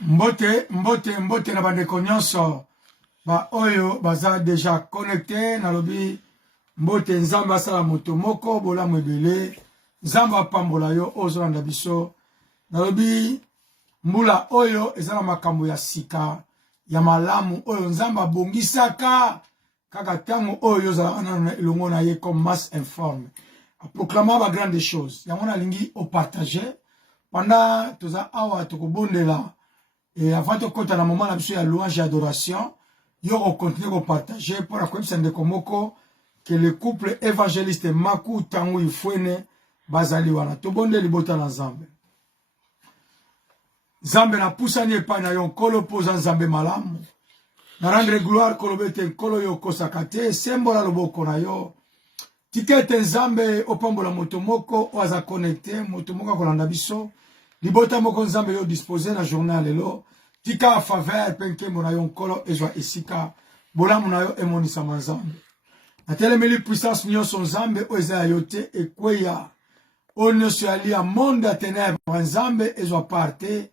Mbote na bandeko nyonso ba oyo baza déjà connecté na lobi mbote nzambe asala moto moko bolamu ebele nzambe apambola yo ozolanda biso na lobi mbula oyo ezala makambo ya sika ya malamu oyo nzambe abongisaka kaka tango oyo ozala na elongo na ye comme masse informe proclamer ba grande chose yango na lingi au partager pendant toza awa tokobondela et avant de kota na moment na biso ya louange et adoration yo on continue de partager pour la koyebisa ndeko moko que le couple évangéliste Maku tango ifwene bazali wana tobonde libota na nzambe nzambe na pusani epai na yo nkolo poza nzambe malamu na rendre gloire kolobete nkolo yo kosaka te sembola loboko na yo tikete nzambe opambola moto moko oaza connecté moto moko akolanda biso libota moko nzambe yo disposer na journée lelo tika faveur penke mona yo nkolo ezwa esika bolamu na yo emonisama nzambe atelemeli puissance nyonso nzambe oyo eza ya yo te ekweya oyo nyonso yali ya monde ya ténèbre nzambe ezwa parte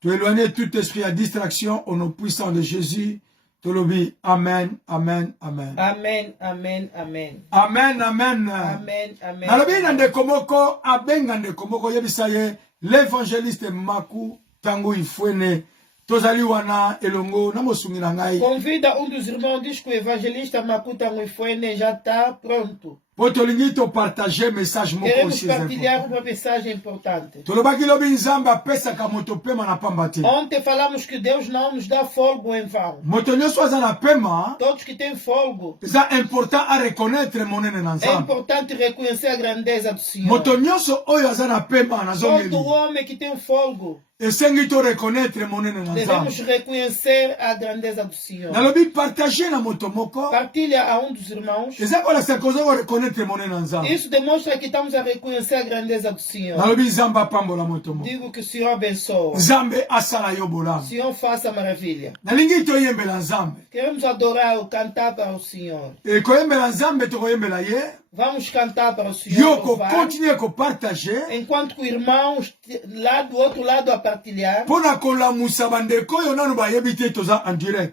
tu éloigner tout esprit à distraction au nom puissant de Jésus tolobi amen amen amen amen amen amen amen amen amen amen nalobi na ndeko moko abenga ndeko moko yebisa ye l'évangéliste Maku tango ifwene tozali wana elongo na mosungi na ngai convida dos irmãos diz que o evangelista Maku tango ifwene já está pronto. Po tolingi to partager message moko Queremos partilhar uma mensagem importante. Tolobaki lobi nzambe apesaka moto pema na pamba te. Ontem falamos que Deus não nos dá folgo em vão. Moto nyonso aza na pema. Todos que têm folgo. C'est important à reconnaître monene na nzambe. É importante reconhecer a grandeza do Senhor. Moto nyonso oyo aza na pema na zongeli. Todo homem que tem folgo. Esengi to reconnaître monene na nzambe. Devemos reconhecer a grandeza do Senhor. Nalobi partager na moto moko. Partilha a dos irmãos. Ezako se kozo reconnaître monene na nzambe. Isso demonstra que estamos a reconhecer a grandeza do Senhor. Nalobi nzambe apambola moto moko. Digo que o Senhor abençoe. Nzambe asala yo bolamu. O Senhor faça maravilha. Nalingi to yembela nzambe. Queremos adorar, cantar para o Senhor. E koyembela nzambe to koyembela ye. Vamos cantar para o Senhor. Continue a partager. Enquanto que irmãos lá do outro lado a partilhar.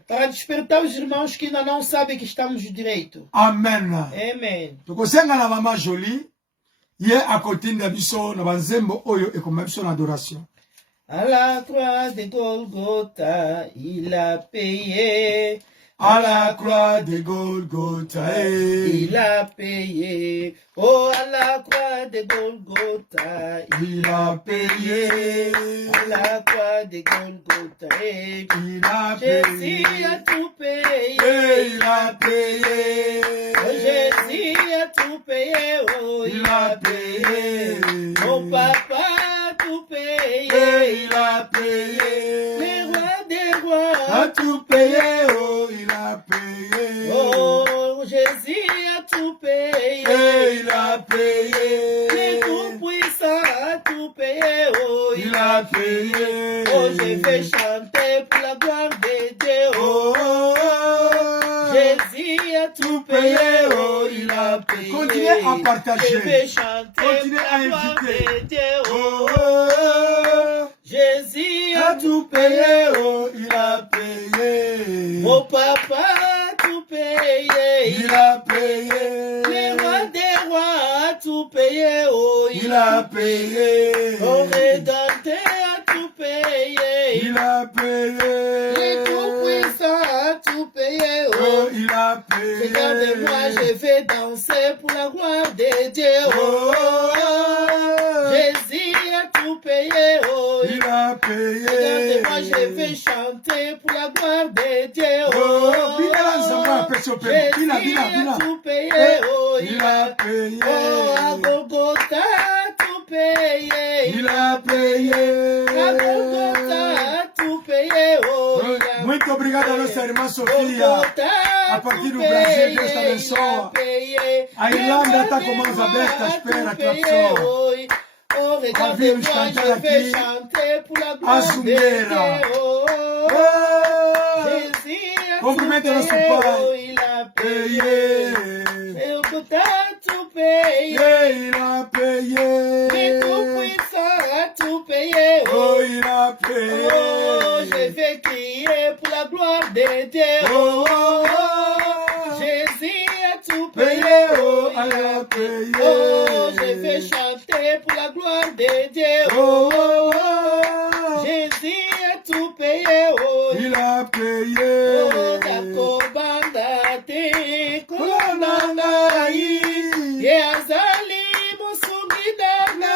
Para despertar os irmãos que ainda não sabem que estamos direito. Amen. Amen. Tokosenga na mama Jolie. Ye akotinda biso na banzembo oyo ekoma biso na adoration. À la croix de Golgotha, il a payé. À la croix de Golgotha, il a payé. Oh, à la croix de Golgotha, il a payé. À la croix de Golgotha, il a payé. Jésus a tout payé. Il a payé. Oh, Jésus a tout payé. Oh, il a payé. Oh, papa a tout payé. Il a payé. Le roi des rois a tout payé. Oh, il a payé. Oh, Jésus a tout payé. Il a payé. Le tout-puissant a tout payé. Oh, il a payé. Oh, je vais chanter pour la gloire de Dieu. Oh, Jésus a tout payé. Oh, il a payé. Continuez à partager. Je vais chanter Continuez pour à la gloire inviter. de Dieu. Oh, Jésus a tout payé. Oh, il a payé. Mon papa a tout payé. Il a payé. Le roi des rois a tout payé. Oh, il a payé. Oh, Rédempteur a tout payé. Il a payé. Le tout-puissant a tout payé. Oh, il a payé. Regardez-moi, je vais danser pour la gloire de Dieu. Oh, Jésus a tout payé. Oh, il a payé. Regardez-moi, je vais chanter pour la gloire de Dieu. Oh, Jésus a tout payé. Oh, il a payé. Oh, à Golgotha a tout payé. Il a payé. À Golgotha a tout payé. Oh, muito obrigado a nossa irmã Sofia. A partir do Brasil, Deus te abençoa. A Irlanda está com mãos abertas, espera que a pessoa. Oh, regardez-moi, je vais chanter pour la gloire de Dieu. Jésus a tout payé. Oh, il a payé. tout payé. Il a payé. Le Tout-Puissant a tout payé. Oh, il a payé. Oh, je vais crier pour la gloire de Dieu. Oh, oh, oh. Jésus a tout Payé, payé. oh, il a payé. Oh, je vais chanter pour la gloire de Dieu. Oh, oh, oh. Jésus a tout payé. Oh, Il a payé. oh, d'accord, bandate, Kolonangai. Yazali musungidana.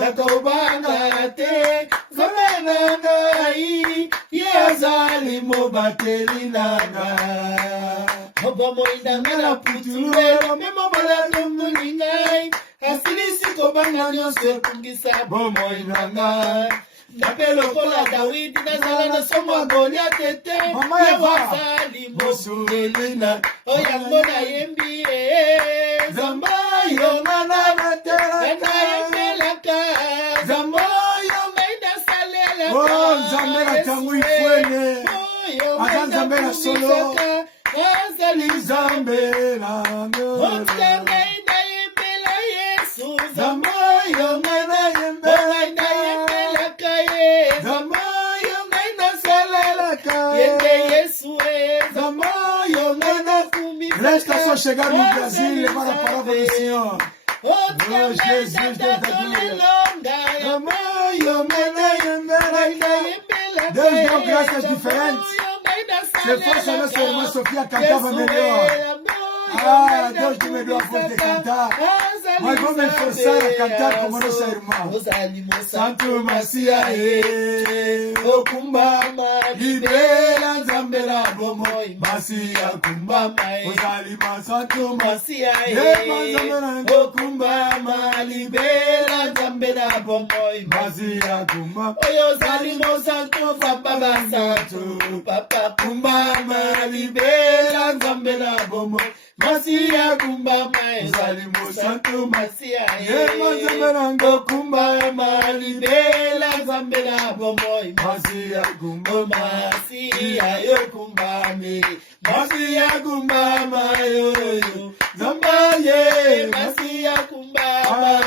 Nakobangate. Kolonangai. Yazali mobateli nanga. Obomo indanga na putulelo memo balado muningai. Asilisi kobanga nyonso ekungisa bomoi nanga. Napelo kola Dawidi nazala na somo Goliath tete. Mama Eva. Wazali mosulelina. Oyango na yembi Zamba yongana Nana materaka. yemelaka. Zamba Maina salela. Oh, Nzambe na tangu ifwene. Aza Nzambe na solo. Azali Nzambe na Otanga ina yembela Yesu. Zamba yongana Ina yembelaka. yembela kaye. Zamba yongana salelaka. Yende Yesu Zamba yongana. Resta só chegar no Brasil e levar a palavra do Senhor. Otanga Jesus, ina Deus da tatolelonga. Zamba yongana yembelaka. Yembela Deus kaye. deu graças diferentes. Se fosse a nossa irmã Sofia cantava melhor. Ah, Deus que me deu a voz de cantar. Mas vamos me forçar a cantar como nossa irmã. Santo Macia, Okumbama, libera Nzambela bomo. Macia kumbama, Ozalima Santo Macia, Okumbama, libera Nzambela bomo. Macia kumbama, Oyozalimo santo baba santo papa kumbama, libera Nzambela bomo. Macia kumbama, Ozalima Santo Macia, Nzambela kumbama, libera Nzambela bomo. Macia kumbama, Masia yokumbame Masia kumbama yo Zambaye Masia kumbama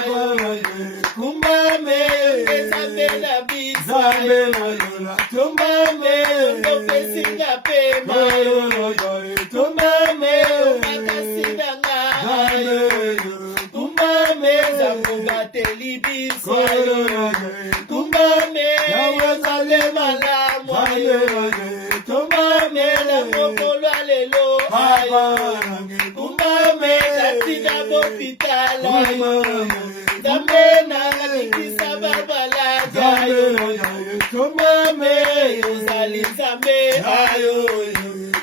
kumbame Ezabela bisa Zambela yola tumbame Opesinga pema tumbame Makasinanga tumbame Zakubateli bisa tumbame Yawezale malamu tumbame Mokolo alelo tumbame Katina bopitala Zambe na katikisa babala Jayo tumbame Yozali zambe ayo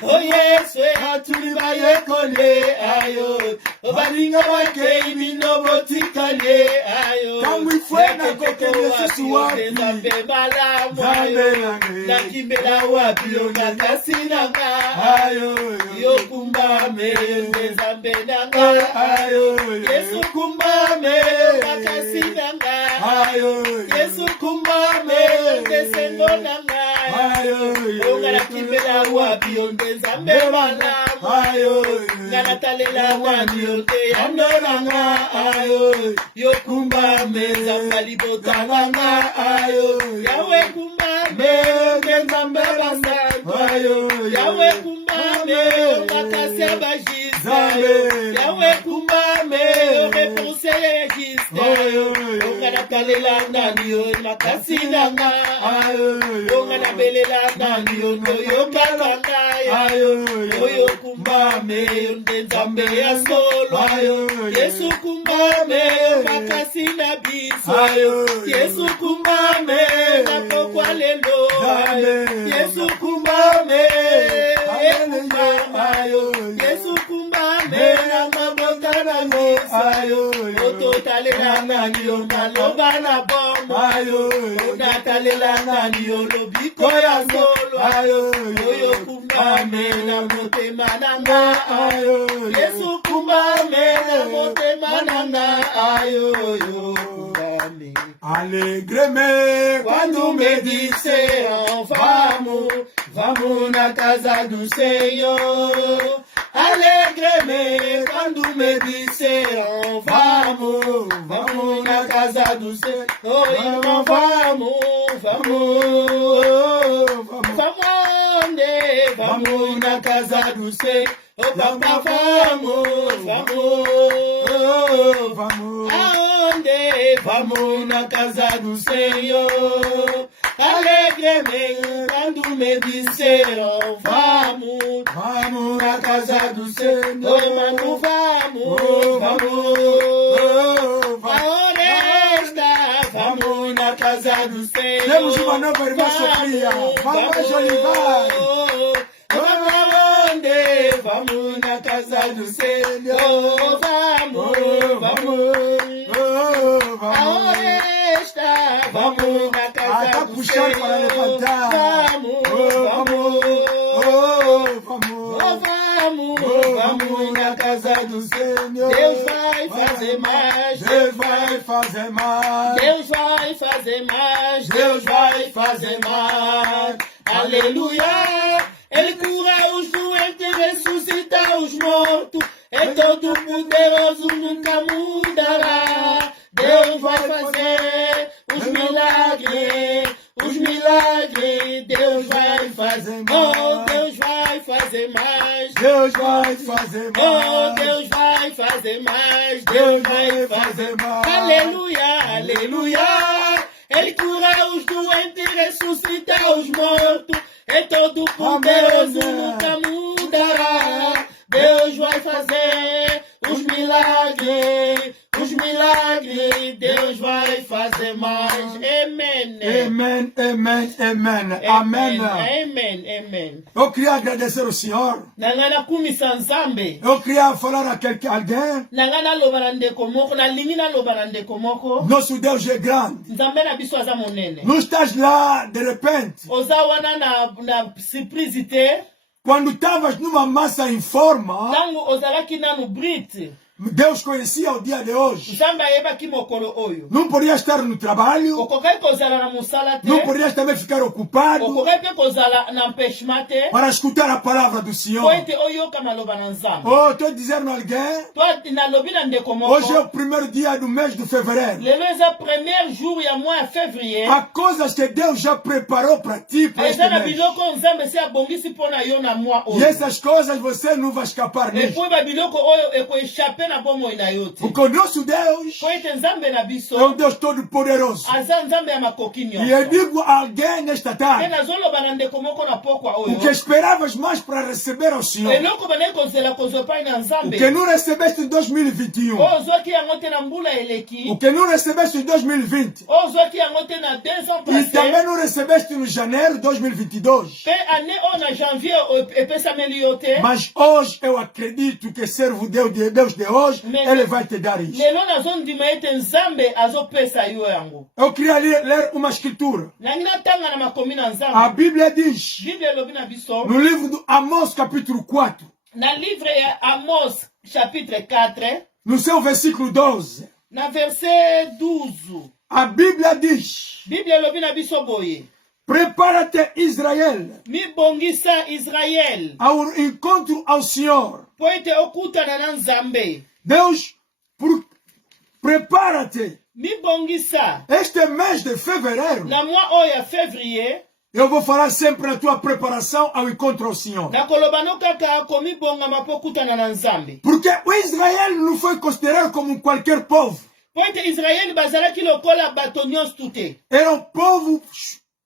O Yesu hatuli bayekole ayo Obalinga wake imino botikale ayo Tangu ifwena kokele sisi wapi Zambe malamu ayo Nakimbela wapi onakasinanga ayo Yokumbame Zambe nanga ayo Yesu kumbame Makasinanga ayo Yesu kumbame Desengo nanga ayo Ongara kimbela wapi onde Zambe malamu ayo Ngana talela wani onde Andolanga ayo Yokumbame Zambali botananga ayo Yawe kumbame Nzambe basangwa Yawe kumbame Makasi abajisa Yawe kumbame Reponse yejista Ongana talela nani Makasi nanga Ongana belela nani Yokalanga Oyo kumbame Nzambe ya solo Yesu kumbame Makasi na biso Yesu kumbame Napokwa lelo Yesu kumbame Yesu kumbame Namabota na misa Oto talela nani Onaloba na bomo Onatalela nani Olobiko ya solo Oyo kumbame Namotema nanga Yesu kumbame Namotema nanga kumbame Alegreme Quando me disseram vamos na casa do Senhor, Alegreme quando me disseram vamos, vamos na casa do Senhor. Oh, irmão, vamos, vamos, vamos onde? Vamos na casa do Senhor. Oh, papá, vamos, vamos, vamos. Aonde? Vamos na casa do Senhor. Alegreme quando me disseram vamos, vamos na casa do Senhor. Mano, vamos, aonde está? Vamos na casa do Senhor. Temos uma nova irmã Sofia. Vamos, Olivar. Vamos na casa do Senhor. Vamos, vamos. Aonde está? Vamos na casa do Senhor. Vamos, vamos na casa do Senhor. Deus vai fazer mais. Deus vai fazer mais. Deus vai fazer mais. Deus vai fazer mais. Aleluia. Ele cura os doentes, ressuscita os mortos. É todo poderoso, nunca mudará. Deus vai fazer os milagres, os milagres. Deus vai fazer mais. Oh, Deus vai fazer mais. Deus vai fazer mais. Oh, Deus vai fazer mais. Deus vai fazer mais. Aleluia, aleluia. Ele cura os doentes, ressuscita os mortos. É todo poderoso, nunca mudará. Deus vai fazer os milagres, os milagres. Deus vai fazer mais. Amém. Amen, amen, amen. Amen. Amen, amen. Eu queria agradecer ao Senhor. Nangana kumisa nzambe. Eu queria falar a alguém. Nangana lobarande komoko, na lingina lobarande komoko. Nosso Deus é grande. Nzambe na biso aza monene. Não estás lá de repente. Oza wana na surprise te. Quando estavas numa massa informa, Tango ozalaki nanu brite. Deus conhecia o dia de hoje. Nzambe ayebaki mokolo oyo. Não podia estar no trabalho. Okokai kozala na musala te. Não podia também ficar ocupado Okokai pe kozala na empêchement te. para escutar a palavra do Senhor. Po ete oyoka maloba na Nzambe. Oh, estou dizendo a alguém. To nalobi na ndeko moko. Hoje é o primeiro dia do mês de fevereiro. Lelo eza premier jour ya mois ya février. Há coisas que Deus já preparou para ti para este Eza na mês. biloko Nzambe se abongisi mpona yo na mois E oyo. essas coisas você não vai escapar E nisso. po ba biloko oyo ekoéchappe na bomoi na yo te. Porque o nosso Deus Po ete Nzambe na biso. é um Deus todo-poderoso. Aza Nzambe ya makoki E eu nyonso. digo a alguém nesta Te tarde: nazoloba na ndeko moko na pokwa o que oyo. esperavas mais para receber ao Senhor, Eloko bana kozela kozwa epai na o Nzambe. que não recebeste em 2021, Oyo ozwaki yango te na mbula eleki. o que não recebeste em 2020, Oyo ozwaki yango te na 2 ans e passé. também não recebeste no janeiro de 2022. Pe ane oyo na janvier epesameli yo te. Mas hoje eu acredito que servo Deus de hoje, Ele vai te dar isso. Lelo nazondima ete Nzambe azopesa yo yango. Eu queria ler uma escritura. Nangi natanga na makomi na A Nzambe. Bíblia diz, Bible elobi na biso. no livro de Amós, capítulo 4, Na livre ya Amos chapitre 4, no seu versículo 12, na verset 12. a Bíblia diz: Bible elobi na biso boye. prepara-te, Israel, Mibongisa Israel. ao encontro ao Senhor. Po ete okutana na Nzambe. Deus, prepara-te. Mibongisa. Este mês de fevereiro, Na mois oyo ya février. eu vou falar sempre na tua preparação ao encontro ao Senhor. Nakoloba no kaka komibongama po okutana na Nzambe. Porque o Israel não foi considerado como qualquer povo. Po ete Israeli bazalaki lokola bato nyonso te. Era o povo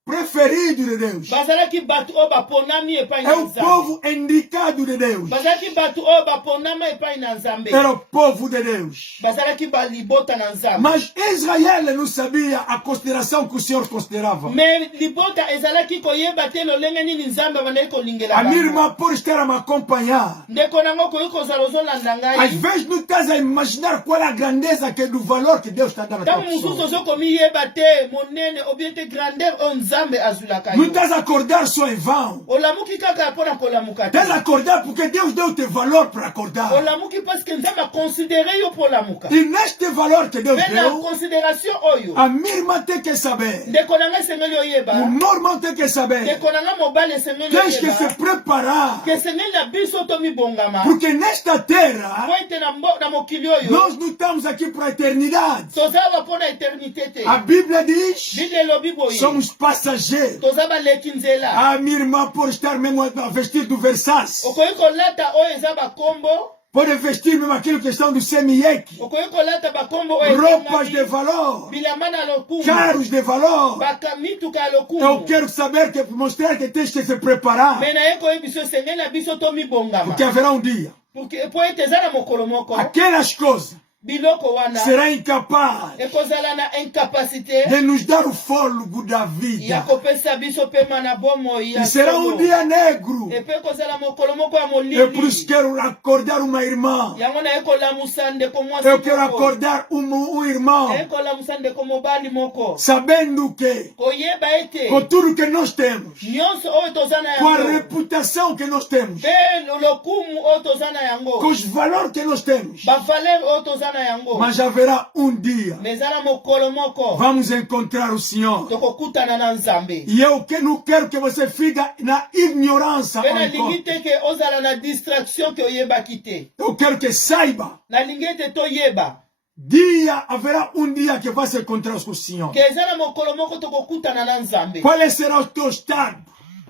preferido de Deus. Bazalaki bato oyo baponami epai É na o Nzambe. povo indicado de Deus. Bazalaki bato oyo baponama epai na Nzambe. Era o povo de Deus. Bazalaki balibota na Nzambe. Mas Israel não sabia a consideração que o Senhor considerava. Me libota ezalaki koyeba te lolenge nini Nzambe bandeki kolingela A minha bango. irmã, por estar a me acompanhar, Ndeko nango koyi kozala ozolanda às ngai. vezes não estás a imaginar qual é a grandeza que é do valor que Deus está dando a tua Ntango mosusu pessoa. ozokomiyeba te monene obi ete grandeur oyo Nzambe nzambe azulaka Nous yo. t'as accordé son vent. Olamuki kaka pona kolamuka te. T'as accordé pour que Dieu donne tes valeurs pour accorder. Olamuki parce que nzambe a considéré yo pour lamuka. Il neige tes valeurs que Dieu Mais la donne. considération oyo. Amir mate que saber. Ndeko nanga sengeli oyeba. Ou mort mate que saber. Ndeko nanga mobile sengeli Qu'est-ce que oyeba. se prépara? Que sengeli na biso to mibongama. Pour que neige ta terre. Po ete na mokili oyo. Nous sommes aquí pour l'éternité. Tozaba pona eternité te. La Bible dit, Bible elobi boye. sommes passagers. Tozaba leki nzela. Amir ma pour estar même à vestir du Versace. Okoki kolata oyo eza bakombo. Pour vestir même à quelque question du semiyeki. Okoki kolata bakombo oyo Ropage de valeur. bilamba na lokumu. Carros de valeur. Bakamituka ya Et lokumu. on quer savoir que pour montrer que tu se prépares. Mais na ye koyebiso sengeli na biso to mibongama. Tu verras un dia. Po ete eza na mokolo moko. À quelle chose Biloko wana. sera incapable Ekozala na incapacité. de nous dar o fôlego da vida. Ya kopesa biso pema na bomoi ya E será um solo. dia negro. Epe kozala mokolo moko ya Eu por isso molili. quero acordar uma irmã. Yango na ye kolamusa ndeko mwasi Eu quero moko. acordar um irmão. Na ye kolamusa ndeko mobali moko. Sabendo que Koyeba ete. com tudo que nós temos, Nyonso oyo toza na com a yango. reputação que nós temos, Pe lokumu oyo toza na yango. com os valores que nós temos, Bavaler oyo toza na yango. mas haverá um dia. Mais eza na mokolo moko. Vamos encontrar o Senhor. Tokokutana na nzambe. E eu que não quero que você fique na ignorância. Pe ao nalingi encontro. te ke ozala na distraction ke oyebaki te. Eu quero que saiba. Nalingi ete toyeba. Dia haverá um dia que vai se encontrar com o Senhor. Ke eza na mokolo moko tokokutana na nzambe. Qual será o teu estado?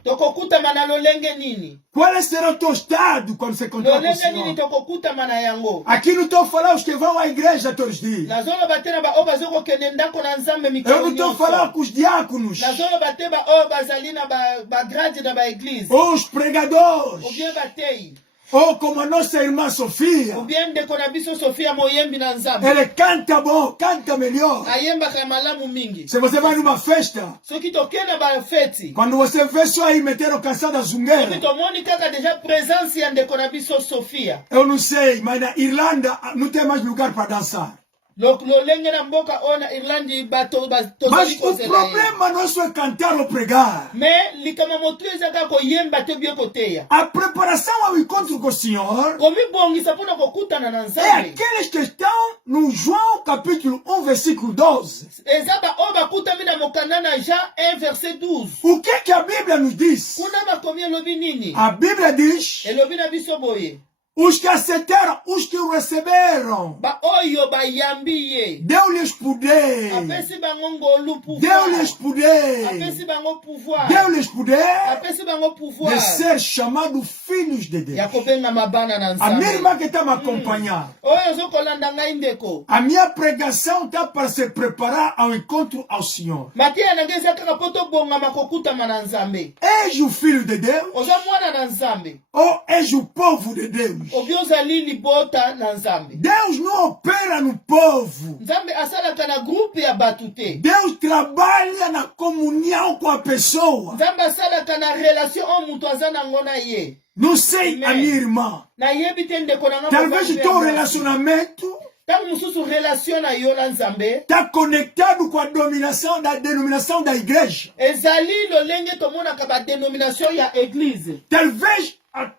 Tokokutama na lolenge nini? Qual será o teu estado quando se encontrar com o Lolenge nini Senhor? tokokutama na yango? Aqui não estou falando os que vão à igreja todos os dias. Nazoloba te na baoyo bazokokende ndako na nzambe Eu mikolo não estou falando com os diáconos, nazoloba te baoyo bazali na bagrade na baeglize. ou os pregadores, Ou bien bateyi. ou como a nossa irmã Sofia. Ou bien ndeko na biso Sofia moyembi na nzambe. Ele canta bom, canta melhor. Ayembaka malamu mingi. Se você vai numa festa, Soki tokende na bafeti. quando você vê só aí meter o cansado da Soki zungueira, tomoni kaka deja présence ya ndeko na biso Sofia. eu não sei, mas na Irlanda não tem mais lugar para dançar. Lolenge na mboka oyo na Irlandi bato Mas tozali o kozela ye. problema não é só cantar ou pregar. Mais likama motu eza kaka koyemba te bie koteya. A preparação ao encontro com o Senhor Komibongisa mpona kokutana na é nzambe. aqueles que estão no João capítulo 1, versículo 12. Eza baoyo bakutami na mokanda na Jean 1 verset 12. O que a Bíblia nos diz? Kuna bakomi elobi nini? A Bíblia diz: Elobi na biso boye. os que aceitaram, os que o receberam, Baoyo bayambi ye. deu-lhes poder, Apesi bango ngolu deu-lhes pouvoir. poder, Apesi bango pouvoir. deu-lhes poder Apesi bango pouvoir. de ser chamados filhos de Ya Deus. kobenga mabana na A minha nzambe. irmã que está me acompanhando, Oyo ozokolanda ngai ndeko. a minha pregação está para se preparar ao encontro ao Senhor. Mateya nange eza kaka po tobongama kokutama na nzambe. És o filho de Deus Oza mwana na nzambe. ou és o povo de Deus? Obi ozali libota na nzambe. Deus não opera no povo. Nzambe asalaka na groupe ya bato te. Deus trabalha na comunhão com a pessoa. Nzambe asalaka na relation oyo moto aza nango na ye. Não sei, a Amen. minha irmã. Nayebi te ndeko na nga Talvez o teu relacionamento ntango mosusu relation na yo na nzambe está conectado com a dominação da denominação da igreja. ezali lolenge tomonaka badenomination ya eglize. Talvez a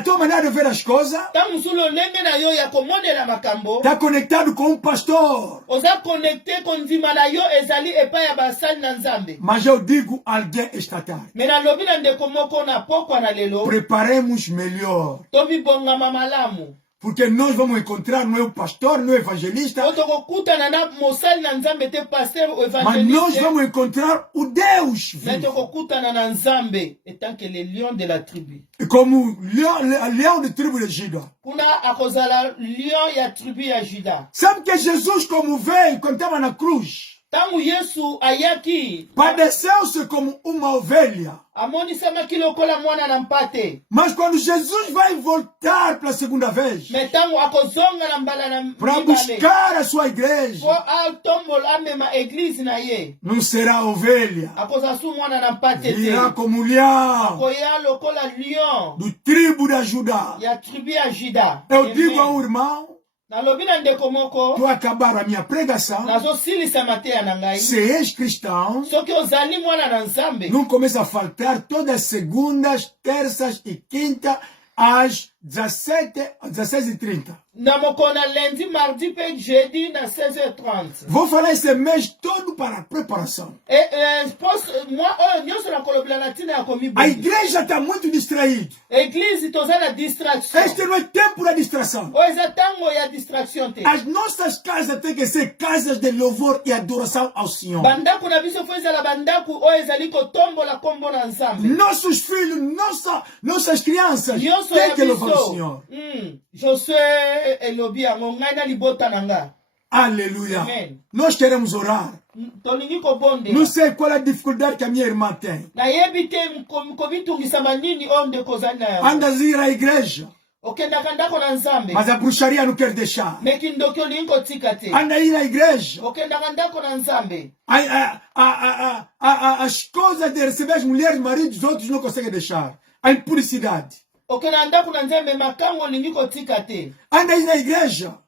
tua maneira de ver as coisas Ntango mosusu lolenge na yo ya komonela makambo está conectado com um pastor. oza connecte kondima na yo ezali epai ya basali na nzambe. Mas eu digo alguém esta tarde. Me nalobi na ndeko moko na pokwa na lelo Preparemos melhor. tobibongama malamu. Porque nós vamos encontrar não é o pastor, não é o evangelista, Po tokokutana na mosali na nzambe te pasteur ou mas nós évangéliste. vamos encontrar o Deus Mais vivo. tokokutana na nzambe etant que le lion de la tribu. Como leão de tribo de Juda. Kuna akozala lion ya tribu ya Juda. Sabe que Jesus, como veio quando estava na cruz, Tangu Yesu ayaki padeceu-se como uma ovelha. amonisamaki lokola mwana na mpate. Mas quando Jesus vai voltar pela segunda vez, Me tangu akozonga na mbala na para mibale. buscar a sua igreja, Po atombola amema eglise na ye. não será ovelha, Akoza su mwana na mpate te. virá como leão Koya lokola lion do tribo de Judá. ya tribu ya Juda. Eu Amen. digo ao irmão, toi kabara mi aprega ça se és cristão não começa a faltar todas as segundas, terças e quinta às 16h30. Lundi, mardi, jeudi, na 16h30. Vou falar esse mês todo para a preparação. A igreja está muito distraída. Este não é tempo da distração. As nossas casas têm que ser casas de louvor e adoração ao Senhor. Nossos filhos, nossas crianças têm que louvar o Senhor. Aleluia. Amen. Nós queremos orar. Não sei qual é a dificuldade que a minha irmã tem. Anda a ir à igreja, mas a bruxaria não quer deixar. Anda a ir à igreja. As coisas de receber as mulheres, maridos, outros não conseguem deixar. A impuricidade. Anda a ir na igreja,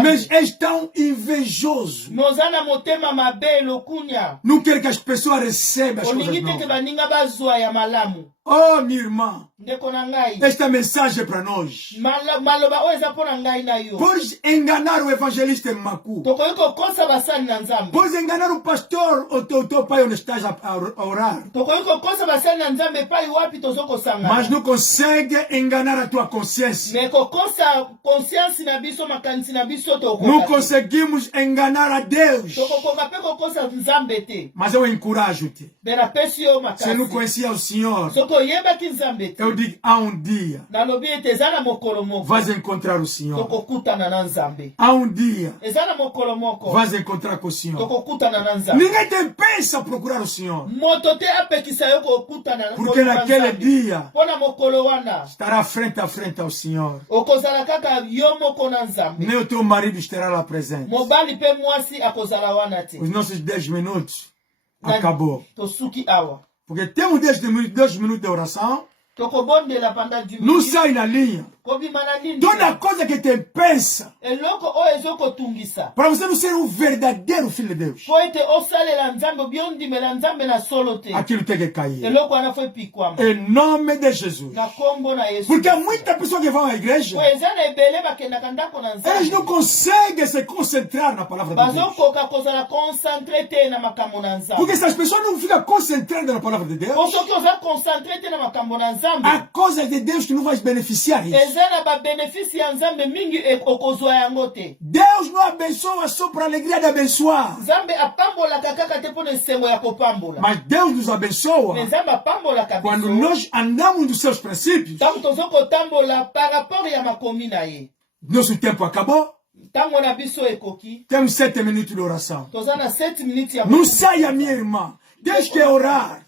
mas és tão invejoso. Não quer que as pessoas recebam as coisas novas. Oh, minha irmã, esta mensagem é para nós. Podes enganar o evangelista Macu. Podes enganar o pastor ou teu pai onde estás a orar. Mas não consegue enganar a tua consciência. Não conseguimos enganar a Deus. Mas eu encorajo-te. Se não conhecia o Senhor, eu digo, há um dia vais encontrar o Senhor. Há um dia vais encontrar com o Senhor. Ninguém tem pensa procurar o Senhor, porque naquele dia estará frente a frente ao Senhor. Nem o teu marido estará lá presente. Os nossos 10 minutos acabou. Porque temos 2 minutos de oração. Não sai na linha. Toda coisa que te pensa, para você não ser um verdadeiro filho de Deus, aquilo tem que cair. Em nome de Jesus. Porque há muita pessoa que vai à igreja, eles não conseguem se concentrar na palavra de Deus. Porque se as pessoas não ficam concentradas na palavra de Deus, há coisas de Deus que não vai beneficiar isso. Deus não abençoa só para a alegria de abençoar, mas Deus nos abençoa quando nós andamos nos seus princípios. Nosso tempo acabou. Temos 7 minutos de oração. Não saia, minha irmã. Deus quer orar.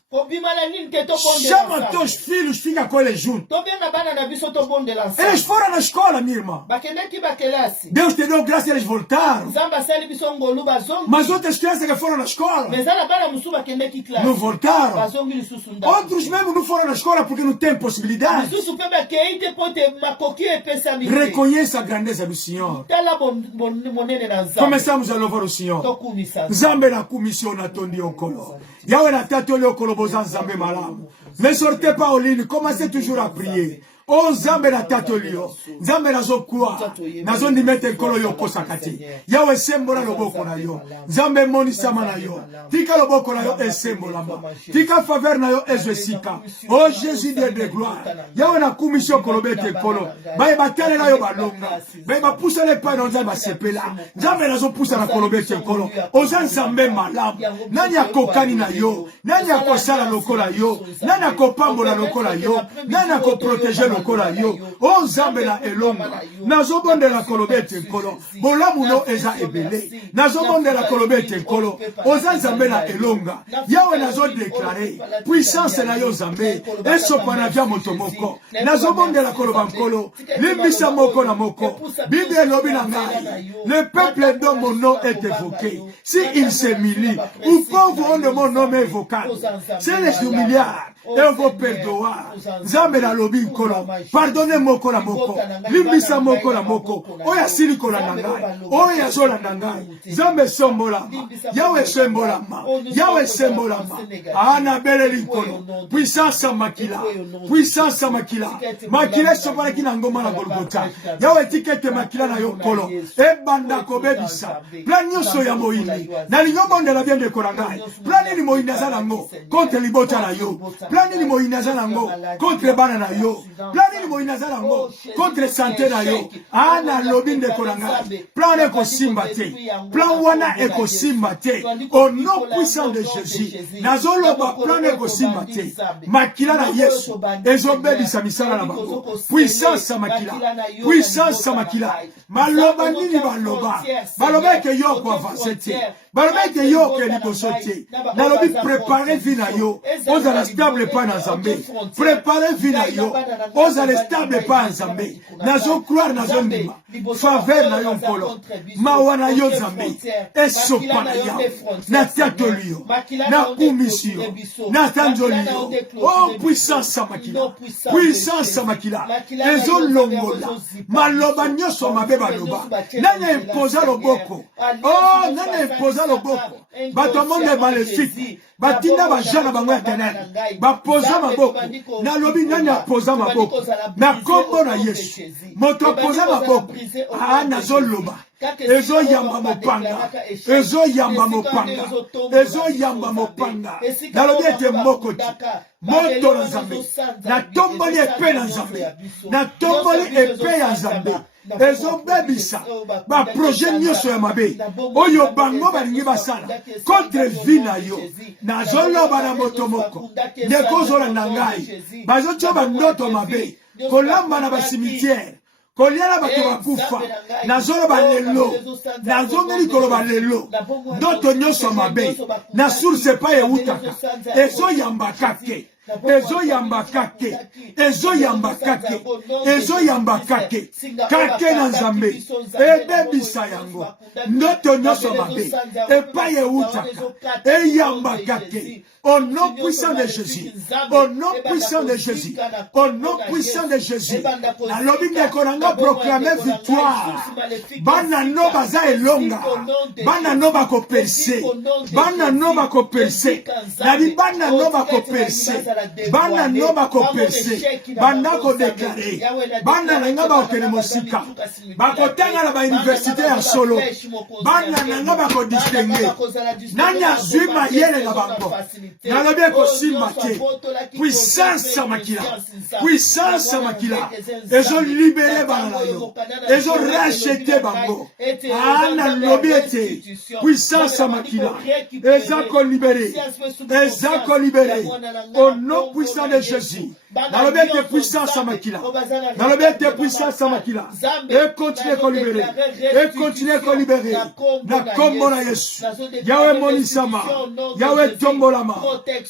Chama teus filhos, fica com eles juntos. Eles foram na escola, minha irmã. Deus te deu graça e eles voltaram. Mas outras crianças que foram na escola não voltaram. Outros mesmo não foram na escola porque não tem possibilidade. Reconheça a grandeza do Senhor. Começamos a louvar o Senhor. Nzambe na comissão na tondi okolo. Yahweh na tati oli okolo bozan Nzambe malamu. Ne sortez pas au lit, commencez toujours à prier. Oh Nzambe na tati oli yo. Nzambe nazo kwa. Nazo ndimete nkolo yo kosakati. Yahweh sembola loboko na yo. Nzambe moni sama na yo. Tika loboko na yo esembola ma. Tika faveur na yo ezwesika. Oh Jésus de gloire. Yahweh na commission kolobete nkolo. Baye batele na yo balonga. Baye bapusa le pa na Nzambe sepela. Nzambe nazo pusa na kolobete nkolo. Oza Nzambe malamu. Nani akokani na yo? Nani akosala lokola yo? Nani akopambola lokola yo? Nani akoproteger lokola yo? O Nzambe na elonga. Nazobondela kolobete nkolo. Bolamu no eza ebele. Nazobondela kolobete nkolo. Oza Nzambe na elonga. Yahweh nazo déclarer puissance na yo Nzambe. Esopa na vya moto moko. Nazobondela koloba nkolo. Limbisa moko na moko. Bible elobi na ngai. Le peuple dont mon nom est évoqué, si il s'humilie, ou pauvre on de mon nom est évoqué, c'est les humiliards. Et on va perdoir. Nzambe na lobi nkolo. pardonne moko la moko, limbisa moko la moko, oya siliko la nangai, oya zola nangai, zambe sombola, yawe sembola ma, yawe sembola ma, ana bele likolo, puissance makila, puissance makila, makila sopala ki na ngoma na Golgotha, yawe tikete makila na yokolo, ebanda kobebisa, plan nyonso ya moini, na lingombo ndela bien de korangai, plan ni moini azalango, contre libota na yo, plan ni moini azalango, contre bana na yo, plan ni moini azalango, contre santé na yo, ana lobin de korangai, plan eko simbate, plan wana eko simbate, au nom puissant de Jésus, nazoloba plan eko simbate, makila na Yesu, ezobebisa misala na bango, puissance makila, puissance makila, maloba nini baloba, baloba ke yo kwa vasete, baloba ke yo ke libosote, nalobi préparer vie na yo, ozala stable pa na Nzambe, préparer vie na yo, ozala stable pa na Nzambe, nazo croire nazo ndima, faveur na yo nkolo, mawa na yo Nzambe, esopa na ya, na tatoli yo, na kumisi yo, na tanzoli yo, oh puissance makila, puissance makila, ezo longola, maloba nyoso mabe baloba, nanya imposa loboko, oh nanya imposa loboko, bato monde maléfique, batinda bajana bango ya tenere, bapoza maboko, na lobi nanya poza maboko, na kombo na Yesu, moto poza maboko, nazo loba, ezo yamba mopanga, ezo yamba mopanga, ezo yamba mopanga, na lobi ete moko di, moto na Nzambe, na tomboli epe na Nzambe, na tomboli epe ya Nzambe, ezo bebisa, ba projet nyonso ya mabe, oyo bango balingi basala, contre vie na yo, na zoloba na moto moko, ndeko zola na ngai, bazo tioba ndoto mabe, kolamba na basimitiere, koliala bato bakufa, na zoloba lelo, na zongeli koloba lelo, ndoto nyonso mabe, na source pa eutaka, ezo yamba kake, ezo yamba kake, ezo yamba kake, ezo yamba kake, kake na Nzambe, ebebisa yango, ndoto nyonso mabe, epa eutaka, eyamba kake, au nom puissant de Jésus, au nom puissant de Jésus, au nom puissant de Jésus, na lobi ndekonanga proclamer victoire, bana no baza elonga, bana no bako percer, bana no bako percer, na di bana no bako percer, bana no bako percer, bana ko déclarer, bana nanga bako kene mosika, bako tenga na ba université ya solo, bana nanga bako distinguer, nanya zuma yele na bango, na lobi ko simbate, puissance makila, puissance makila, ezo libéré bana na yo, ezo racheté bango, ana lobi ete, puissance makila, ezako libéré, ezako libéré, au nom puissant de Jésus, dans le bien de puissance makila, dans le bien de puissance makila, et continuez à libérer, et continuez à libérer, na kombo na Yesu, Yahweh monisama, Yahweh tombolama,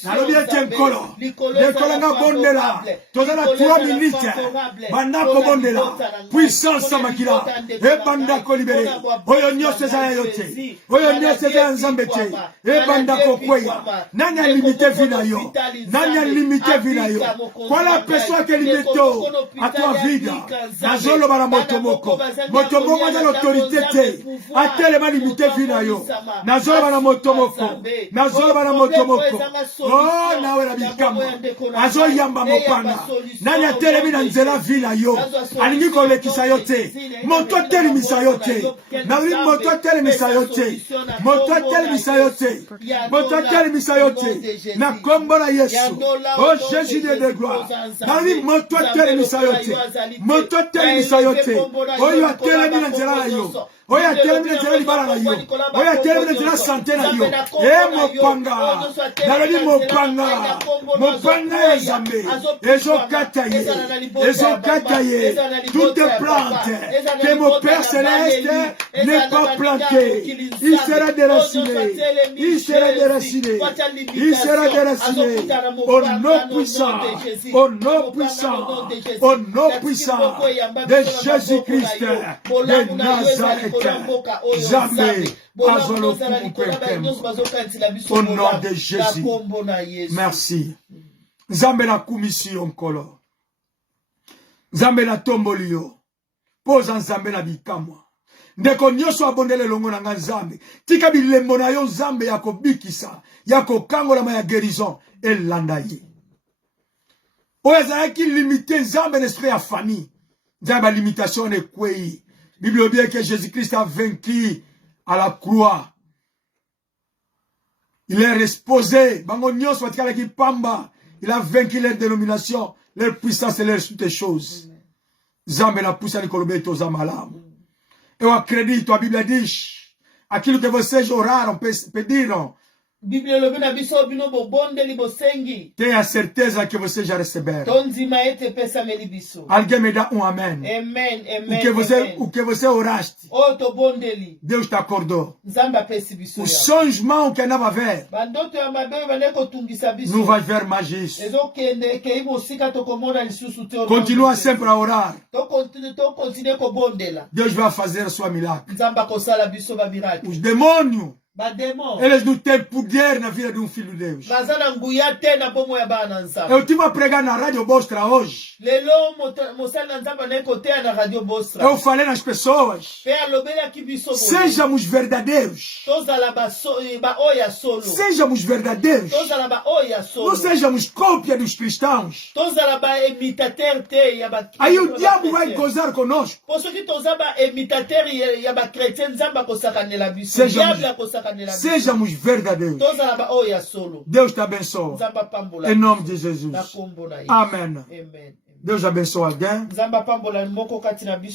dans le bien de nkolo, nkolo nga bondela, tozana 3 minutes, bandako bondela, puissance makila, et bandako libéré, oyo nyose za yote, oyo nyose za Nzambe te, et bandako kweya, nanya limite vina yo, nanya limite vina yo, kwa la personne qui est limitée à toi vide, nazolo bala motomoko, motomoko a l'autorité te, a tellement limité vina yo, nazolo bala motomoko, nazolo bala motomoko, oh nawe la bikamba, azo yamba mopanga, nanya telemi na nzela vina yo, alingi kolekisa yo te, moto telemisa yo te, nawi moto telemisa yo te, moto telemisa yo te, moto telemisa yo te, na kombo na Yesu, oh Jésus de gloire, nawi moto telemisa yo te, moto telemisa yo te, oyo telemi na nzela na yo, oya telemi na nzela libala na yo, oya telemi na nzela santé na yo, mopanga, nalobi mopanga, mopanga ya Nzambe, ezokata ye, ezokata ye, toute plante que mon Père Céleste n'est pas planté, il sera déraciné, il sera déraciné, il sera déraciné, au nom puissant, au nom puissant, au nom puissant de Jésus-Christ de Nazareth, Zambé, au nom de Jésus. Merci. Zambé la commission kolo. Nzambe na tomboli yo. Poza nzambe na bikamwa. Ndeko nyonso abondele longo na nga nzambe. Tika bilembo na yo nzambe ya kobikisa. Ya kokangolama ya guérison. Elanda ye. Oyo ezalaki limité nzambe l'esprit ya famille. Nzambe la limitation ne kwei. Bible dit que Jésus-Christ a vaincu à la croix. Il est exposé. Bango nyonso batikala ki pamba. Il a vaincu leur dénomination, leur puissance et leur toutes les choses. Nzambe na poussa ni kolobe toza malamu. Et au crédit, la Bible dit, à qui que vous orar, on peut dire, Bible na biso bino bo bonde li bosengi. Te a certeza que você já receber. Tonzima ete pesa meli biso. Alguém me dá um amém. Amen, amen. O que você oraste. Oto bondeli. Deus te acordou. Nzamba pesi biso. O changement que não vai ver. Bandoto ya mabe baneko tungisa biso. Não vai ver mais isso. Ezo kende ke ibo sika to komona lisusu te. Continua sempre a orar. To continue ko bondela. Deus vai fazer a sua milagre. Nzamba ko sala biso ba miracle. Os demônios. Bademo. Eles não têm poder na vida de filho de Deus. Bazana nguya te na bomo ya bana nzamba. Eu tive a pregar na Rádio Bostra hoje. Lelo mosala nzamba neko te na Radio Bostra. Eu falei nas pessoas. Pe alobela ki biso. Sejamos verdadeiros. Tozala ba oya solo. Sejamos verdadeiros. Tozala ba oya solo. Não sejamos cópia dos cristãos. Tozala ba imitateur te ya ba. Aí o diabo vai gozar conosco. Poso ki tozaba imitateur ya ba chrétien nzamba ko sakanela biso. Diable ko sakanela. Sejamos verdadeiros. Deus te abençoe. Em nome de Jesus. Amém. Deus abençoe alguém.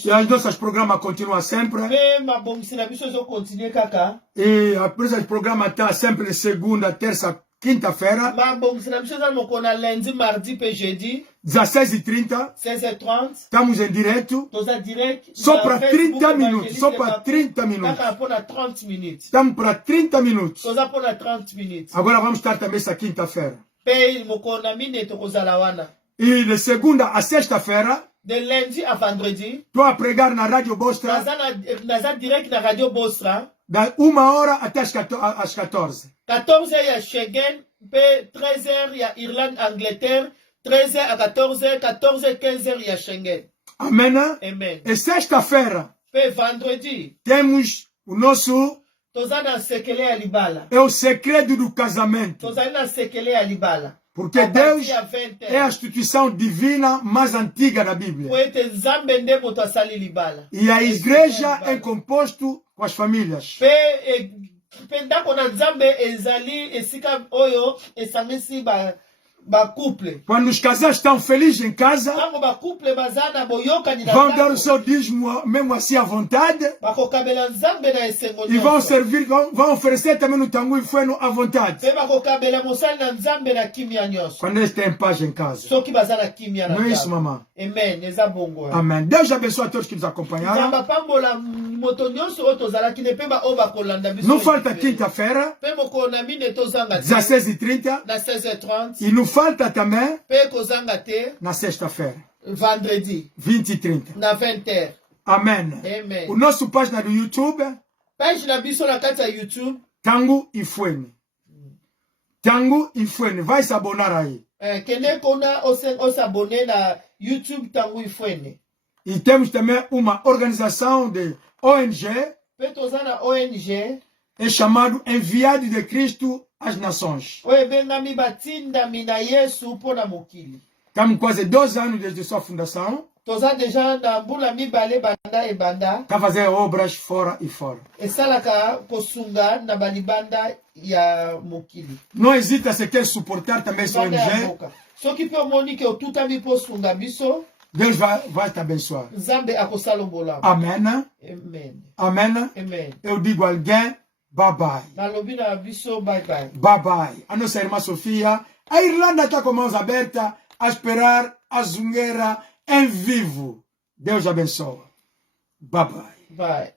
E as nossas programas continuam sempre. E a presença do programa está sempre de segunda, terça, quinta-feira. 16h30. 16h30. Estamos em direto. Só para 30 minutos. Só para 30 minutos. Estamos para 30 minutos. Agora vamos estar também essa quinta-feira. E de segunda a sexta-feira. De lundi a vendredi. Estou a pregar na Rádio Bostra. Naza direct na Radio Bostra. Da 1h até às 14. 14h il y a Schengen, 13h il y a Irlande, Angleterre, 13h à 14h, 14h, 15h il y a Schengen. Amen. Amen. E sexta-feira, vendredi, temos o nosso é o segredo do casamento. Porque Deus é a instituição divina mais antiga da Bíblia. E a igreja é composto com as famílias. Quando os casais estão felizes em casa, vão dar o seu dízimo mesmo assim à vontade. E vão servir, vão oferecer também no tango e fueno à vontade. Quando eles têm paz em casa. Não é isso, mamãe? Amém. Deus abençoe a todos que nos acompanharam. Não falta quinta-feira, 16h30. E não falta também na sexta-feira, vendredi, 20h30. Na 20h. Amém. Amen. O nosso página do YouTube, página biso na kati ya YouTube, Tango e Fuene. Tango e Fuene. Vai se abonar aí. Kende kona os abonner na YouTube Tango e Fuene. E temos também uma organização de ONG. Petozana ONG. É chamado Enviado de Cristo às Nações. Estamos quase 2 anos desde sua fundação. Está fazendo obras fora e fora. Não hesita se quer suportar também essa ONG. Deus vai te abençoar. Amém. Amém. Eu digo a alguém. Bye bye. Bye bye. A nossa irmã Sofia, a Irlanda está com mãos abertas a esperar a zungueira em vivo. Deus abençoe. Bye bye. Bye.